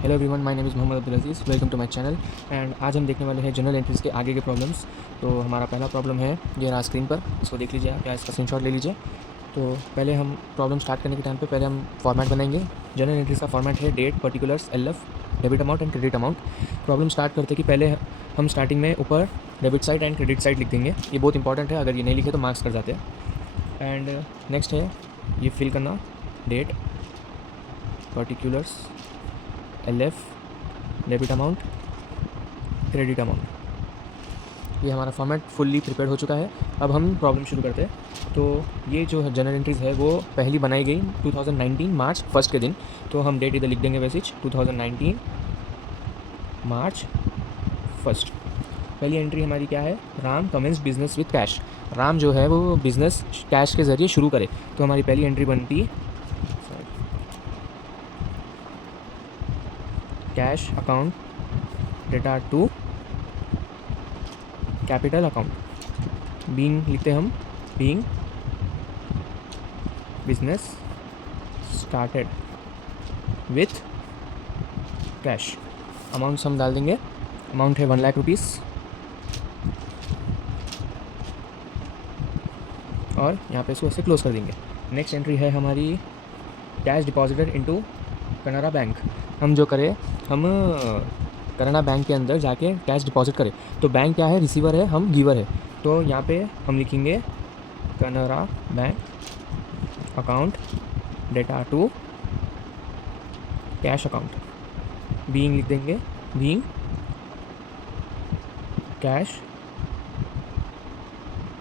Hello everyone, my name is Mohammed Abdul Aziz. Welcome to my channel. And आज हम देखने वाले हैं जनरल एंट्रीज़ के आगे के प्रॉब्लम्स। तो हमारा पहला प्रॉब्लम है ये रहा स्क्रीन पर, इसको देख लीजिए आप या इसका स्क्रीनशॉट ले लीजिए। तो पहले हम प्रॉब्लम स्टार्ट करने के टाइम पे पहले हम फॉर्मेट बनाएंगे। जनरल एंट्रीज़ का फॉर्मेट है date, particulars, LF, debit amount and credit amount. Problem start करते कि पहले हम स्टार्टिंग में ऊपर debit side and credit side लिख देंगे। ये बहुत इंपॉर्टेंट है, अगर ये नहीं लिखे तो मार्क्स कट जाते हैं। एंड नेक्स्ट है ये फिल करना, date, particulars, LF, debit amount, credit amount. ये हमारा फॉर्मेट फुल्ली प्रिपेयर हो चुका है। अब हम प्रॉब्लम शुरू करते हैं। तो ये जो जनरल एंट्रीज़ है वो पहली बनाई गई 2019 मार्च 1 के दिन। तो हम डेट इधर लिख देंगे वैसे 2019 मार्च 1। पहली एंट्री हमारी क्या है? Ram commences business with cash. Ram जो है वो बिज़नेस कैश के ज़रिए शुरू करे। तो हमारी पहली एंट्री बनती cash account data to capital account. Being लिखते हम, being business started with cash. Amounts हम डाल देंगे। अमाउंट है 1 लाख रुपीज़ और यहाँ पे इसको ऐसे क्लोज कर देंगे। नेक्स्ट एंट्री है हमारी कैश डिपॉजिटेड इनटू कनारा बैंक। हम जो करें, हम कनारा बैंक के अंदर जाके कैश डिपॉजिट करें। तो बैंक क्या है? रिसीवर है, हम गिवर है। तो यहाँ पे हम लिखेंगे Canara bank account data to cash account. Being लिख देंगे, being cash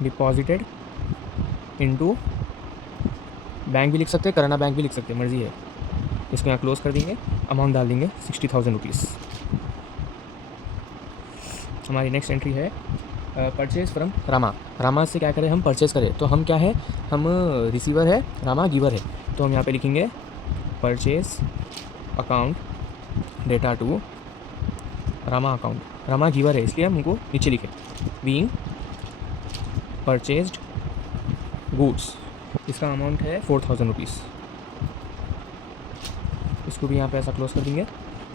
deposited into, bank भी लिख सकते हैं, कनारा बैंक भी लिख सकते हैं, मर्जी है। इसको यहाँ क्लोज कर देंगे। अमाउंट डाल देंगे 60,000 रुपीज़। हमारी नेक्स्ट एंट्री है परचेज़ फ्रॉम रामा। रामा से क्या करें? हम परचेज़ करें। तो हम क्या है? हम रिसीवर है, रामा गिवर है। तो हम यहाँ पे लिखेंगे purchase account data to Rama account. Rama giver है इसलिए हम उनको नीचे लिखे, बीइंग परचेज्ड गुड्स। इसका अमाउंट है 4,000 रुपीज़। इसको भी यहाँ पे ऐसा क्लोज कर देंगे।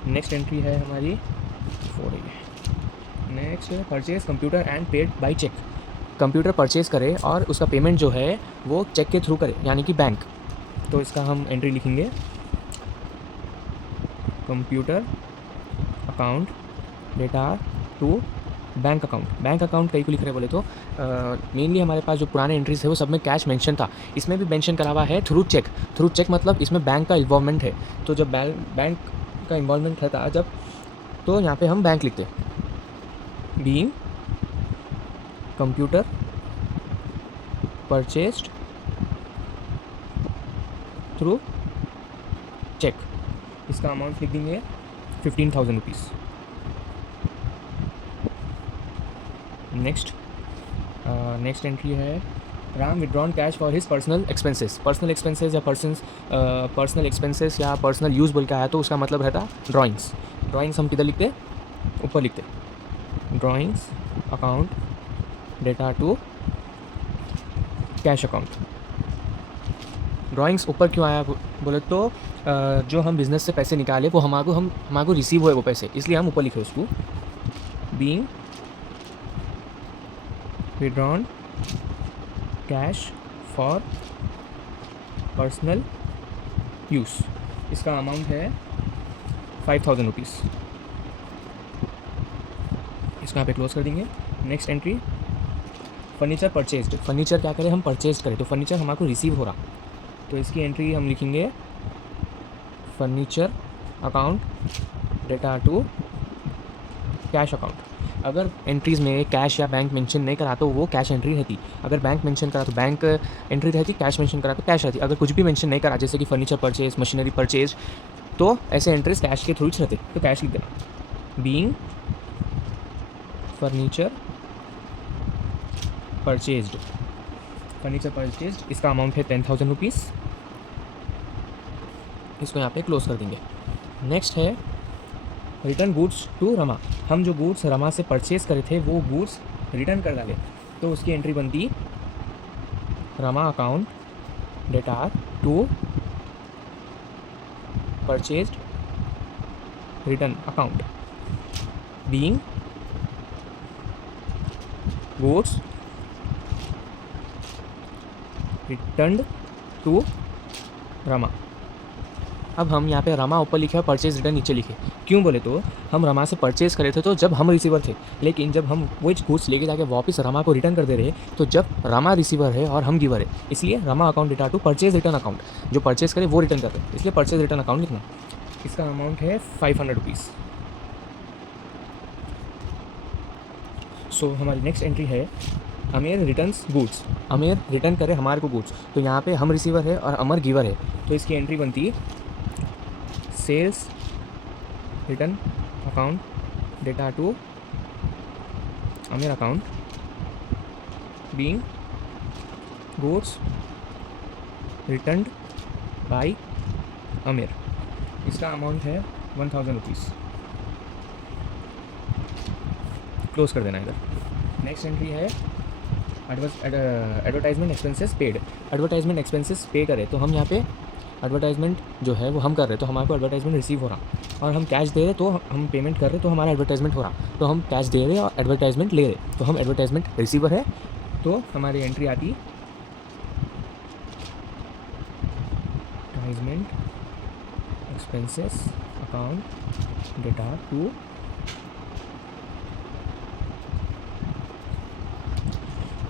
नेक्स्ट एंट्री है हमारी 4। नेक्स्ट है purchase computer and paid by cheque. Computer purchase करे और उसका पेमेंट जो है वो चेक के थ्रू करे, यानी कि बैंक। तो इसका हम एंट्री लिखेंगे computer account data to bank account. Bank account कहीं को लिख रहे बोले तो मेनली हमारे पास जो पुराने एंट्रीज है वो सब में कैश मेंशन था। इसमें भी मेंशन करा हुआ है थ्रू चेक। थ्रू चेक मतलब इसमें बैंक का इन्वॉल्वमेंट है। तो जब बैंक का इन्वॉल्वमेंट रहता जब, तो यहाँ पे हम बैंक लिखते, being computer purchased through cheque. इसका अमाउंट लिख देंगे 15,000 रुपीज़। नेक्स्ट एंट्री है Ram withdrawn cash for his personal expenses. Personal expenses या पर्सनल एक्सपेंसेस या पर्सनल यूज़ बोल के आया तो उसका मतलब रहता ड्राइंग्स। ड्राइंग्स हम किधर लिखते? ऊपर लिखते, drawings account data to cash account. Drawings ऊपर क्यों आया बोले तो जो हम बिज़नेस से पैसे निकाले वो हमारे रिसीव हुए वो पैसे, इसलिए हम ऊपर लिखे उसको, being withdrawn cash for personal use. इसका अमाउंट है 5,000 रुपीज़। इसको यहाँ पे क्लोज कर देंगे। Next entry furniture purchased. Furniture क्या करें? हम परचेज करें, तो फर्नीचर हमारे रिसीव हो रहा, तो इसकी एंट्री हम लिखेंगे furniture account data to cash account. अगर एंट्रीज़ में कैश या बैंक मेंशन नहीं करा तो वो कैश एंट्री रहती। अगर बैंक मेंशन करा तो बैंक एंट्री रहती, कैश मेंशन करा तो कैश रहती। अगर कुछ भी मेंशन नहीं करा, जैसे कि फर्नीचर परचेज, मशीनरी परचेज, तो ऐसे एंट्रीज कैश के थ्रू ही रहते, तो कैश लिख देना, being furniture purchased. Furniture purchased, इसका अमाउंट है 10,000 रुपीज़। इसको यहाँ पे क्लोज कर देंगे। नेक्स्ट है रिटर्न गुड्स टू रमा। हम जो गुड्स रमा से परचेज़ करे थे वो गुड्स रिटर्न कर डाले, तो उसकी एंट्री बनती Rama account data to purchased return account being goods return to Rama. अब हम यहाँ पे रमा ऊपर लिखे और परचेज रिटर्न नीचे लिखे, क्यों बोले तो हम रमा से परचेज करे थे तो जब हम रिसीवर थे, लेकिन जब हम वो गुड्स लेके जाके वापस रमा को रिटर्न कर दे रहे तो जब रमा रिसीवर है और हम गिवर है, इसलिए Rama account data to purchase return account, जो परचेज करे वो रिटर्न करते हैं, इसलिए परचेज रिटर्न अकाउंट लिखना। इसका अमाउंट है 500 रुपीज़। सो हमारी नेक्स्ट एंट्री है अमेर रिटर्न्स गुड्स। अमेर रिटर्न करे हमारे को गुड्स, तो यहाँ पे हम रिसीवर है और अमर गिवर है, तो इसकी एंट्री बनती है sales return account data to Amer account being goods return by Amer. इसका अमाउंट है 1000 रुपीज़। क्लोज कर देना इधर। नेक्स्ट एंट्री है advertisement expenses paid. Advertisement expenses pay करें तो हम यहाँ पे एडवर्टाइजमेंट जो है वो हम कर रहे तो हमारे को एडवर्टाइजमेंट रिसीव हो रहा, और हम कैश दे रहे तो हम पेमेंट कर रहे तो हमारा एडवर्टाइजमेंट हो रहा, तो हम कैश दे रहे और एडवर्टाइजमेंट ले रहे, तो हम एडवर्टाइजमेंट रिसीवर है, तो हमारी एंट्री आती advertisement expenses account data to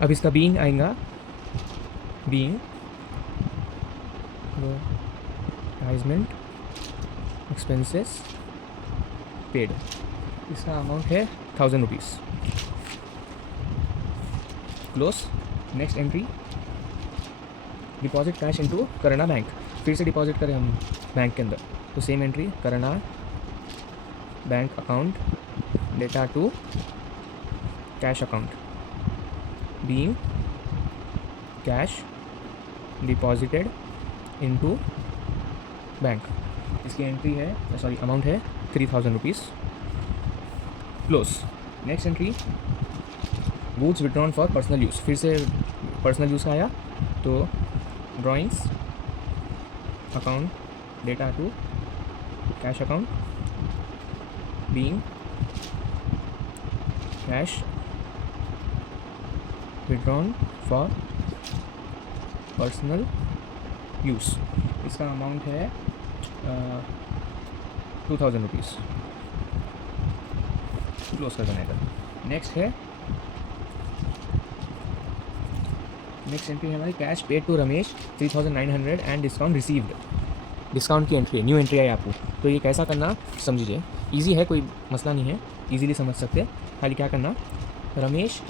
अब इसका बीइंग आएगा बीइंग एडवर्टाइजमेंट एक्सपेंसेस पेड। इसका अमाउंट है 1000 rupees. Close. Next entry deposit cash into करना बैंक। फिर से डिपॉजिट करें हम बैंक के अंदर, तो सेम एंट्री करना bank account data to cash account being cash deposited into bank. इसकी एंट्री है सॉरी अमाउंट है 3000 rupees. Close. Next entry goods withdrawn for personal use. फिर से पर्सनल यूज़ का आया, तो drawings account data to cash account being cash withdrawn for personal use. इसका amount है 2000 रुपीज़। क्लोज कर देना है। नेक्स्ट है नेक्स्ट एंट्री है हमारी cash paid to Ramesh 3900 and discount received. Discount की एंट्री है, न्यू एंट्री है आपको, तो ये कैसा करना समझिए, इजी है, कोई मसला नहीं है, इजीली समझ सकते हैं। खाली क्या करना, रमेश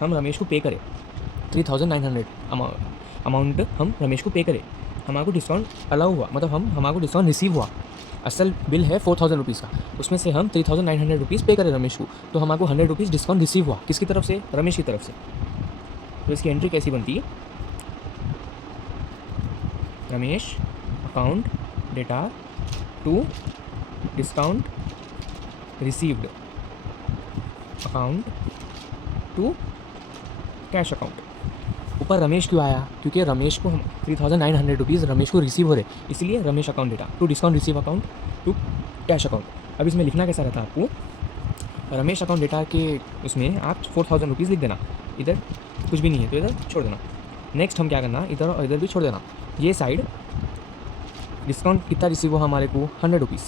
हम रमेश को पे करें 3900 अमाउंट हम रमेश को पे करें, हमारे डिस्काउंट अलाउ हुआ, मतलब हमारे डिस्काउंट रिसीव हुआ। असल बिल है 4000 रुपीज़ का, उसमें से हम 3900 रुपीज़ पे करें रमेश को, तो हमारे 100 रुपीज़ डिस्काउंट रिसीव हुआ। किसकी तरफ से? रमेश की तरफ से। तो इसकी एंट्री कैसी बनती है, Ramesh account data to discount received account to cash account. ऊपर रमेश क्यों आया? क्योंकि रमेश को हम 3900 रुपीज़ रमेश को रिसीव हो रहे, इसलिए Ramesh account data to discount receive account to cash account. अब इसमें लिखना कैसा रहता है आपको, रमेश अकाउंट डेटा के उसमें आप 4000 रुपीज़ लिख देना, इधर कुछ भी नहीं है तो इधर छोड़ देना। नेक्स्ट हम क्या करना, इधर और इधर भी छोड़ देना। ये साइड डिस्काउंट कितना रिसीव हुआ हमारे को 100 रुपीज़,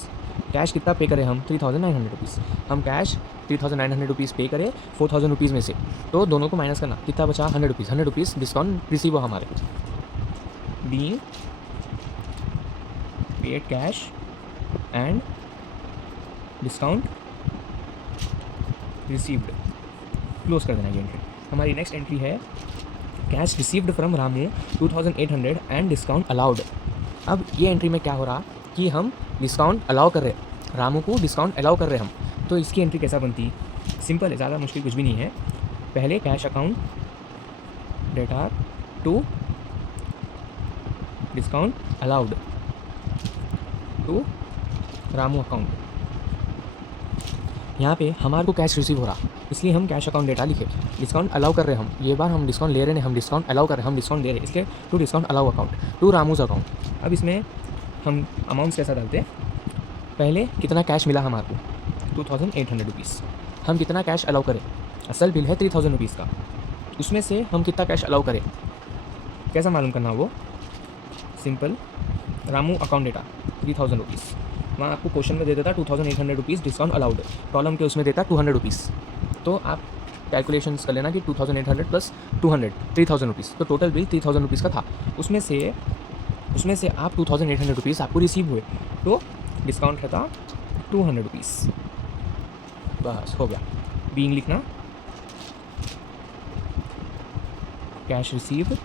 कैश कितना पे करें हम 3900 रुपीज़, हम कैश 3900 रुपीज़ पे करें 4000 रुपीज़ में से, तो दोनों को माइनस करना, कितना बचा 100 रुपीज़। 100 रुपीज़ डिस्काउंट रिसीव हुआ हमारे, being paid cash and discount received. Close कर देना ये एंट्री। हमारी नेक्स्ट एंट्री है cash received from Ramu 2800 and discount allowed. अब ये एंट्री में क्या हो रहा कि हम डिस्काउंट अलाउ कर रहे हैं, रामू को डिस्काउंट अलाउ कर रहे हैं हम, तो इसकी एंट्री कैसा बनती? सिंपल है, ज़्यादा मुश्किल कुछ भी नहीं है। पहले cash account data to discount allowed to Ramu account. यहाँ पे हमारे को कैश रिसीव हो रहा, इसलिए हम कैश अकाउंट डेटा लिखे, डिस्काउंट अलाउ कर रहे हैं हम, ये बार हम डिस्काउंट ले रहे हैं, हम डिस्काउंट अलाउ कर रहे हैं, हम डिस्काउंट दे रहे हैं, इसलिए to discount allowed account to Ramu's account. अब इसमें हम अमाउंट्स कैसा डालते हैं, पहले कितना कैश मिला हमारे को 2800 रुपीज़। हम कितना कैश अलाउ करें, असल बिल है 3000 रुपीज़ का, उसमें से हम कितना कैश अलाउ करें, कैसा मालूम करना वो, simple Ramu account data 3000 rupees, वहाँ आपको क्वेश्चन में दे देता 2800 रुपीज़ डिस्काउंट अलाउड, प्रॉब्लम के उसमें देता 200 रुपीज़। तो आप कैलकुलेशंस कर लेना कि 2800 प्लस 200 3000 रुपीज़, तो टोटल बिल 3000 रुपीज़ का था। उसमें से आप 2800 रुपीज़ आपको रिसीव हुए, तो डिस्काउंट रहता 200 रुपीज़। बस हो गया। बीइंग लिखना, कैश रिसीव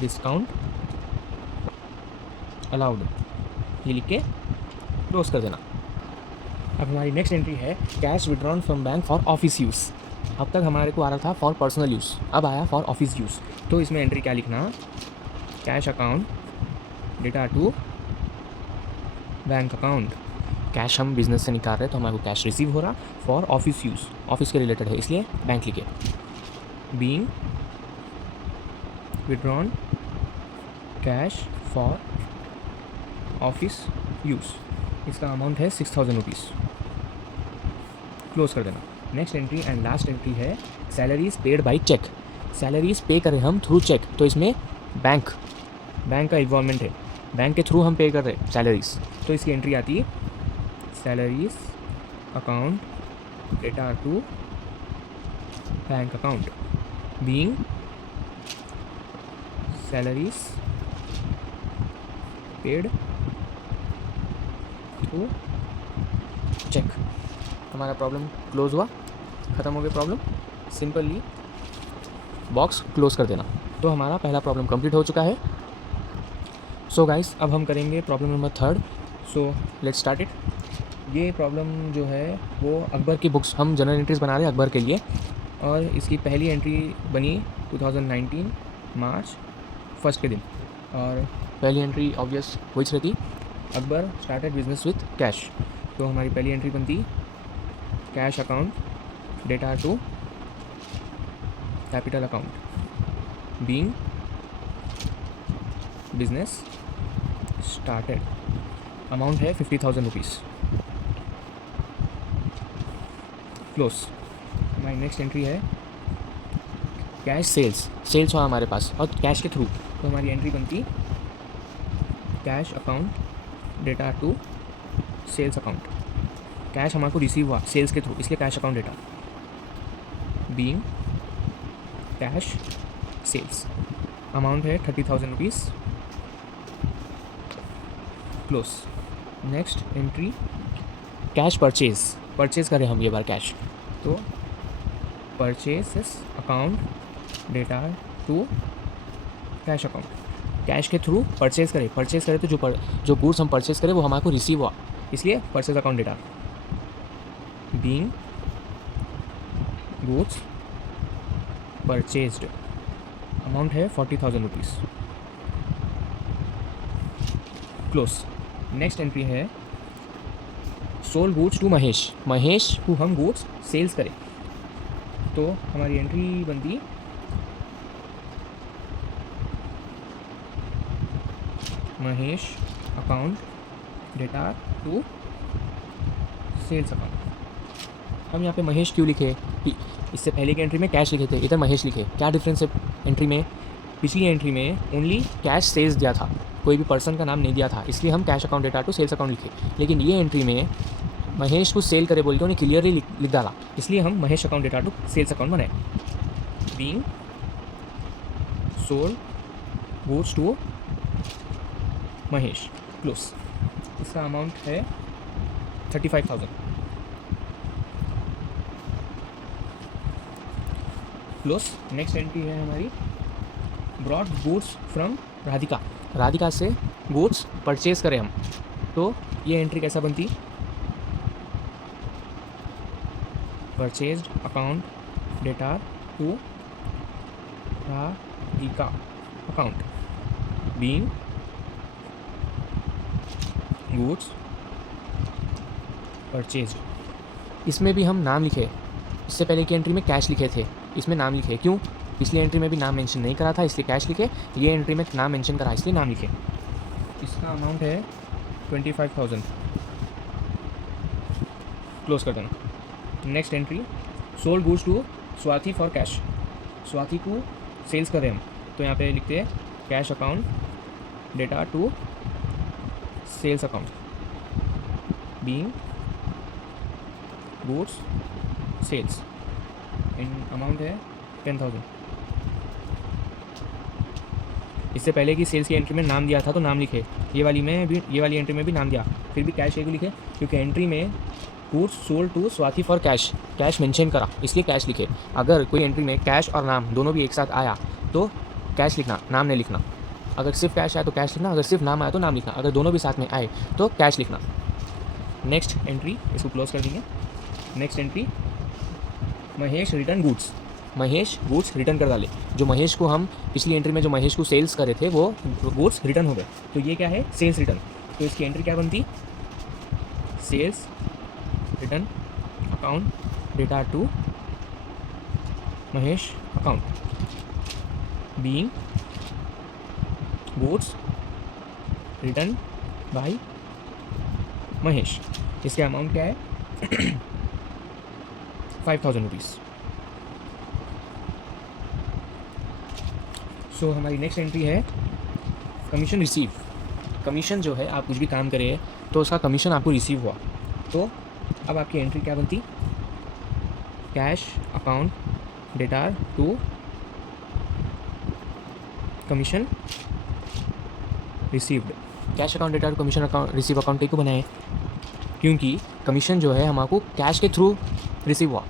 डिस्काउंट अलाउड, ये लिख के क्लोज कर देना। अब हमारी नेक्स्ट एंट्री है cash withdrawn from bank for office use. अब तक हमारे को आ रहा था फॉर पर्सनल यूज़, अब आया फॉर ऑफिस यूज़। तो इसमें एंट्री क्या लिखना, cash account data to bank account. Cash हम बिजनेस से निकाल रहे हैं तो हमारे को कैश रिसीव हो रहा, फॉर ऑफिस यूज़, ऑफिस के रिलेटेड है इसलिए बैंक लिखे। Being withdrawn cash for office use, इसका अमाउंट है 6000 रुपीज़, क्लोज कर देना। Next entry and last entry है salaries paid by cheque. Salaries pay करें हम थ्रू चेक, तो इसमें बैंक का इन्वॉल्वमेंट है, बैंक के थ्रू हम पे कर रहे हैं सैलरीज, तो इसकी एंट्री आती है salaries account data to bank account, being salaries paid through cheque. हमारा प्रॉब्लम क्लोज हुआ, ख़त्म हो गया प्रॉब्लम, सिंपली बॉक्स क्लोज कर देना। तो हमारा पहला प्रॉब्लम कंप्लीट हो चुका है। सो गाइस, अब हम करेंगे problem number 3। So let's start it. ये प्रॉब्लम जो है वो अकबर की बुक्स, हम जनरल एंट्रीज बना रहे हैं अकबर के लिए, और इसकी पहली एंट्री बनी 2019 मार्च 1 के दिन, और पहली एंट्री ऑब्वियस वही रहती, Akbar started business with cash. तो हमारी पहली एंट्री बनती cash account data to capital account, being business started, amount है 50,000 रुपीज़, क्लोज। हमारी नेक्स्ट एंट्री है कैश सेल्स हुआ हमारे पास और कैश के थ्रू, तो हमारी एंट्री बनती cash account data to sales account. Cash हमारे को रिसीव हुआ सेल्स के थ्रू, इसलिए cash account data, being cash sales, amount है 30,000 rupees, close. Next entry cash purchase करें हम ये बार कैश, तो purchases account data to cash account, cash के थ्रू परचेज करें तो जो गुड्स हम परचेज करें वो हमारे को रिसीव हुआ, इसलिए purchase account data, being goods purchased, amount है 40,000 रुपीज़, क्लोज। नेक्स्ट एंट्री है सोल्ड गुड्स टू महेश को हम गुड्स सेल्स करें, तो हमारी एंट्री बनती Mahesh account data to sales account. हम यहाँ पे महेश क्यों लिखे, इससे पहले की एंट्री में कैश लिखे थे, इधर महेश लिखे, क्या डिफरेंस है एंट्री में। पिछली एंट्री में ओनली कैश सेल्स दिया था, कोई भी पर्सन का नाम नहीं दिया था, इसलिए हम cash account data to sales account लिखे। लेकिन ये एंट्री में महेश को सेल करे बोल के उन्हें क्लियरली लिख डाला, इसलिए हम Mahesh account data to sales account बनाए, being sold goods to Mahesh, close. इसका अमाउंट है 35,000, क्लोज। नेक्स्ट एंट्री है हमारी ब्रॉड गुड्स फ्रॉम राधिका से गुड्स परचेज करें हम, तो ये एंट्री कैसा बनती purchased account data to Radhika account, being goods purchased. इसमें भी हम नाम लिखे, इससे पहले की एंट्री में कैश लिखे थे, इसमें नाम लिखे, क्यों, पिछली एंट्री में भी नाम मेंशन नहीं करा था इसलिए कैश लिखे, ये एंट्री में नाम मेंशन करा इसलिए नाम लिखे। इसका अमाउंट है 25,000 क्लोज कर देना। Next entry, sold goods to Swati for cash. Swati को सेल्स कर रहे हैं हम, तो यहाँ पे लिखते हैं cash account data to sales account being goods sales. इन अमाउंट है 10,000। इससे पहले कि सेल्स की एंट्री में नाम दिया था तो नाम लिखे, ये वाली एंट्री में भी नाम दिया, फिर भी कैश क्यों लिखे, क्योंकि एंट्री में goods sold to Swati for cash, cash mention करा इसलिए कैश लिखे। अगर कोई एंट्री में कैश और नाम दोनों भी एक साथ आया तो कैश लिखना, नाम नहीं लिखना। अगर सिर्फ कैश आया तो कैश लिखना, अगर सिर्फ नाम आया तो नाम लिखना, अगर दोनों भी साथ में आए तो कैश लिखना। नेक्स्ट एंट्री, इसको क्लोज कर देंगे। Next entry, Mahesh return goods. Mahesh goods return कर डाले। जो महेश को हम पिछली एंट्री में जो महेश को सेल्स करे थे वो गुड्स रिटर्न हो गए, तो ये क्या है, सेल्स रिटर्न। तो इसकी एंट्री क्या बनती, sales return account data to Mahesh account being goods return by Mahesh. इसके अमाउंट क्या है 5,000 रुपीज़। सो हमारी नेक्स्ट एंट्री है कमीशन रिसीव। कमीशन जो है, आप कुछ भी काम करें तो उसका कमीशन आपको रिसीव हुआ, तो अब आपकी एंट्री क्या बनती, cash account data to commission received. Cash account data to commission account receive account को बनाए, क्योंकि कमीशन जो है हमारे कैश के थ्रू रिसीव हुआ,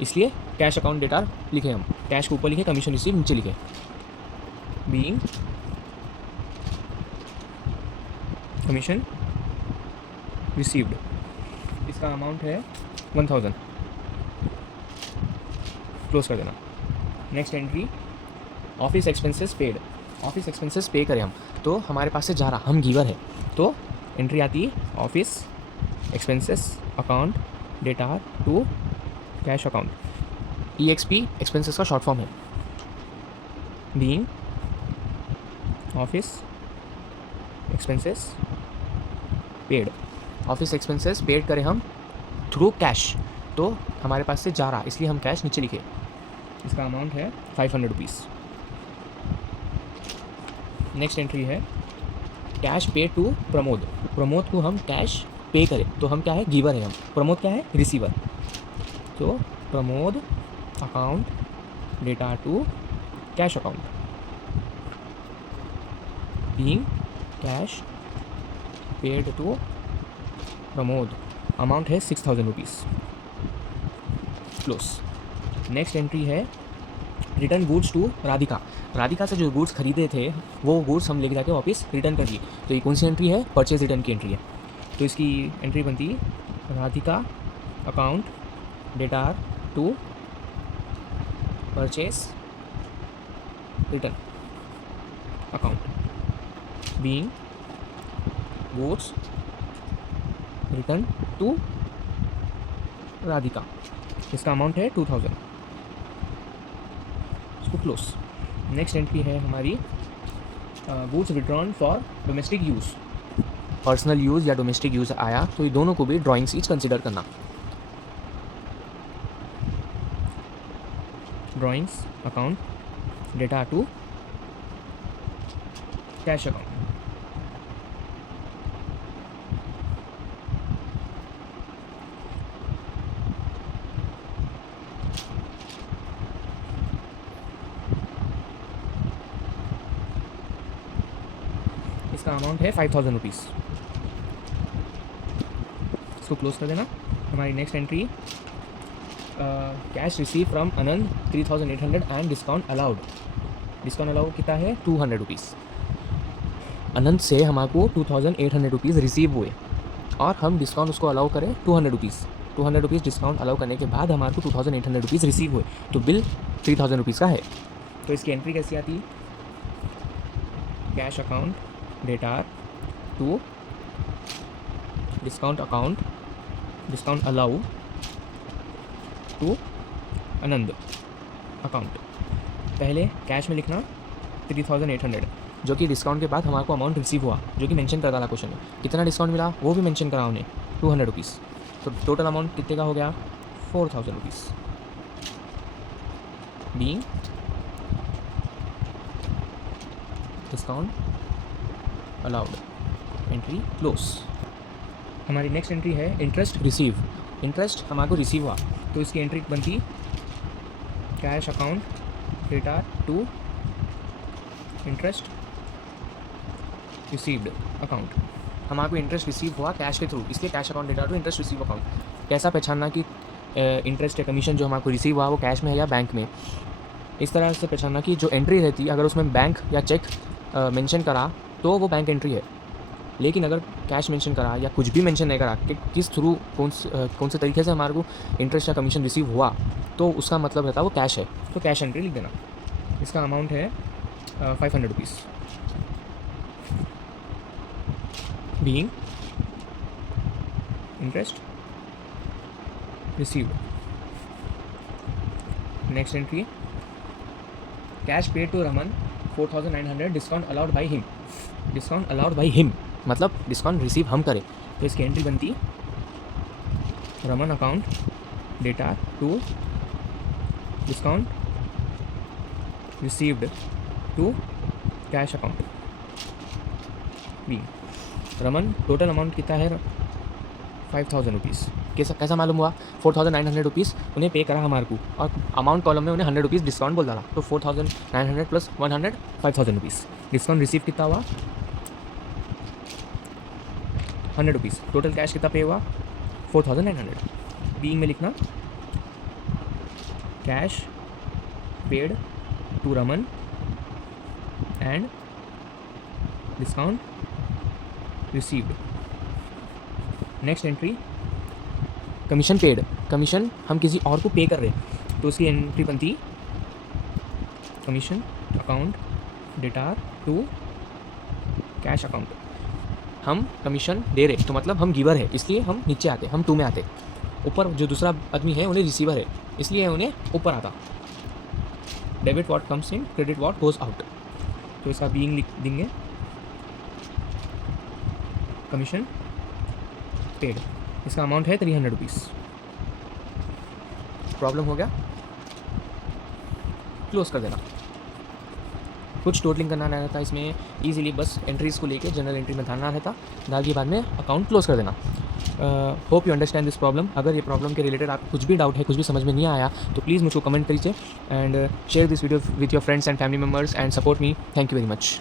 इसलिए कैश अकाउंट डेटा लिखे हम। कैश के ऊपर लिखे, कमीशन रिसीव नीचे लिखे। बीइंग कमीशन रिसीव्ड, इसका अमाउंट है 1,000। क्लोज कर देना। Next entry, office expenses paid. Office expenses pay करें हम, तो हमारे पास से जा रहा, हम गिवर है, तो एंट्री आती है office expenses account data to cash account. EXP expenses का शॉर्ट फॉर्म है। Being office expenses paid. Office expenses paid करें हम थ्रू कैश, तो हमारे पास से जा रहा, इसलिए हम कैश नीचे लिखे। इसका अमाउंट है 500 रुपीज़। नेक्स्ट एंट्री है कैश पे टू प्रमोद। प्रमोद को हम कैश पे करें, तो हम क्या है, गिवर है हम। प्रमोद क्या है, रिसीवर। तो Pramod account data to cash account being cash paid to Pramod. Amount है 6,000 रुपीज़। क्लोज। नेक्स्ट एंट्री है return goods to Radhika. Radhika से जो गुड्स खरीदे थे वो गुड्स हम लेके जाके वापस रिटर्न कर दिए, तो ये कौन सी एंट्री है, परचेज रिटर्न की एंट्री है। तो इसकी एंट्री बनती है Radhika account data to purchase return account being goods return to Radhika. इसका अमाउंट है 2,000। इसको क्लोज। नेक्स्ट एंट्री है हमारी goods withdrawn for domestic use. Personal use या डोमेस्टिक यूज़ आया तो ये दोनों को भी ड्राइंग्स ईच कंसिडर करना। Drawings account data to cash account. इसका अमाउंट है 5,000 रुपीज़। इसको क्लोज कर देना। हमारी next entry cash receive from Anand 3,800 and discount allowed. Discount allowed कितना है, 200 रुपीज़। आनंद से हमारे 2,800 रुपीज़ रिसीव हुए और हम डिस्काउंट उसको अलाउ करें 200 रुपीज़। 200 रुपीज़ डिस्काउंट अलाउ करने के बाद हमारे को 2,800 रुपीज़ रिसीव हुए, तो बिल 3,000 रुपीज़ का है। तो इसकी एंट्री कैसी आती है, cash account data to discount account discount allow to Anand account. पहले कैश में लिखना 3,800, जो कि डिस्काउंट के बाद हमारे को अमाउंट रिसीव हुआ, जो कि मेंशन कर डाला क्वेश्चन में। कितना डिस्काउंट मिला वो भी मेंशन करा उन्हें, 200 रुपीज़। तो टोटल अमाउंट कितने का हो गया, 4000 rupees. Being discount allowed, entry close. हमारी नेक्स्ट एंट्री है इंटरेस्ट रिसीव। इंटरेस्ट हमारे को रिसीव हुआ तो इसकी एंट्री बनती cash account data to interest received account. हमारे को इंटरेस्ट रिसीव हुआ कैश के थ्रू, इसलिए cash account data to interest receive account. कैसा पहचानना कि इंटरेस्ट या कमीशन जो हमारे को रिसीव हुआ वो कैश में है या बैंक में। इस तरह से पहचानना कि जो एंट्री रहती है अगर उसमें बैंक या चेक मेंशन करा तो वो बैंक एंट्री है, लेकिन अगर कैश मेंशन करा या कुछ भी मेंशन नहीं करा कि किस थ्रू कौन से तरीके से हमारे को इंटरेस्ट या कमीशन रिसीव हुआ, तो उसका मतलब रहता है वो कैश है, तो कैश एंट्री लिख देना। इसका अमाउंट है 500 rupees. Being interest received. Next entry cash paid to Raman 4900 discount allowed by him. Discount allowed by him मतलब डिस्काउंट रिसीव हम करें, तो इसकी एंट्री बनती Raman account data to discount received to cash account. Be Raman total amount कितना है 5000 rupees. कैसा मालूम हुआ, 4900 रुपीज़ उन्हें पे करा हमारे को, और अमाउंट कॉलम में उन्हें 100 रुपीज़ डिस्काउंट बोल डाला, तो 4900 प्लस 100 5000 रुपीज़। डिस्काउंट रिसीव कितना हुआ 100 रुपीज़। टोटल कैश कितना पे हुआ 4900। बीइंग में लिखना cash paid to Raman and discount received. Next entry commission paid. Commission हम किसी और को पे कर रहे हैं, तो उसकी एंट्री बनती commission account data to cash account. हम कमीशन दे रहे तो मतलब हम गिवर है, इसलिए हम नीचे आते, हम टू में आते। ऊपर जो दूसरा आदमी है उन्हें रिसीवर है, इसलिए उन्हें ऊपर आता। Debit what comes in, credit what goes out. तो इसका बीइंग लिख देंगे कमीशन पेड। इसका अमाउंट है 300 रुपीज़। प्रॉब्लम हो गया, क्लोज कर देना। कुछ टोटलिंग करना नहीं रहता इसमें, इजीली बस एंट्रीज़ को लेके जनरल एंट्री में डालना रहता, डाल के बाद में अकाउंट क्लोज कर देना। Hope you understand this problem. अगर ये प्रॉब्लम के रिलेटेड आपको कुछ भी डाउट है, कुछ भी समझ में नहीं आया, तो प्लीज़ मुझको कमेंट कीजिए and share this video with your friends and family members and support me. Thank you very much.